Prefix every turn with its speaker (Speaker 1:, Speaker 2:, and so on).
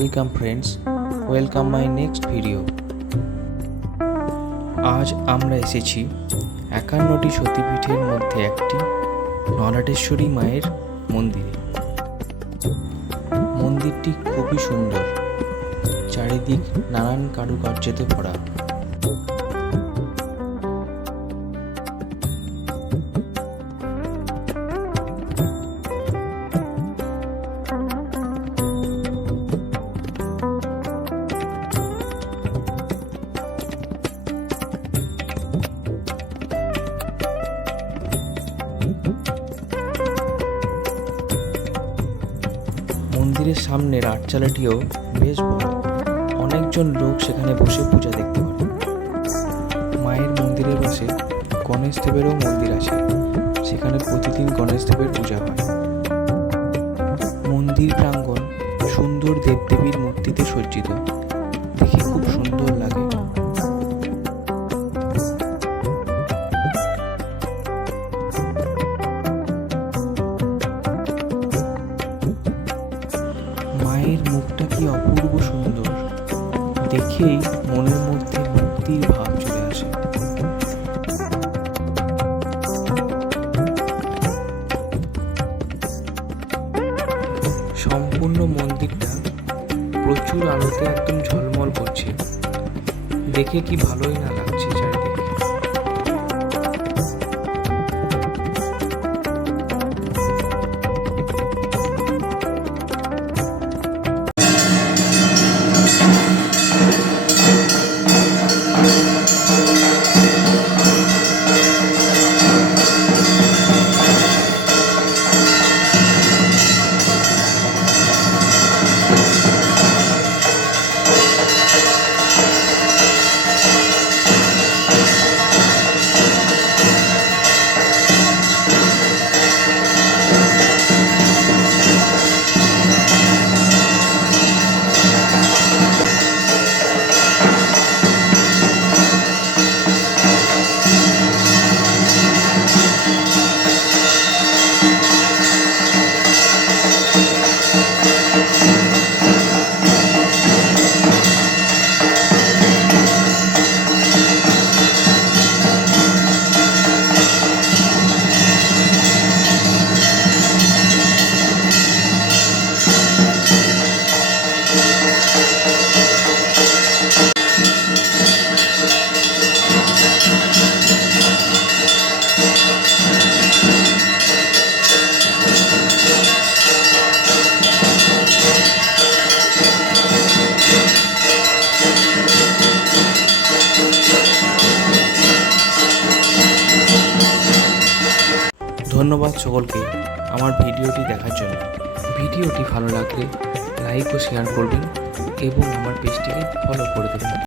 Speaker 1: Welcome friends welcome my next video আজ আমরা এসেছি একান্নটি সতীপীঠের মধ্যে একটি নরাটেশ্বরী মায়ের মন্দিরে। মন্দিরটি খুবই সুন্দর। চারিদিক নানান কারুকার্যতে ভরা। মন্দিরের সামনের আটচালাটিও বেশ বড়। অনেকজন লোক সেখানে বসে পূজা দেখতে পারে। মায়ের মন্দিরের পাশে গণেশ দেবেরও মন্দির আছে। সেখানে প্রতিদিন গণেশ দেবের পূজা হয়। মন্দির প্রাঙ্গণ সুন্দর দেবদেবীর মূর্তিতে সজ্জিত। মায়ের মুখটা কি অপূর্ব সুন্দর। দেখেই মনের মধ্যে মুক্তির ভাব চলে আসে। সম্পূর্ণ মন্দিরটা প্রচুর আলোতে একদম ঝলমল করছে। দেখে কি ভালোই না Thank you. ধন্যবাদ সকলকে আমার ভিডিওটি দেখার জন্য। ভিডিওটি ভালো লাগলে লাইক ও শেয়ার করবেন এবং আমার পেজটিকে ফলো করে দেবেন।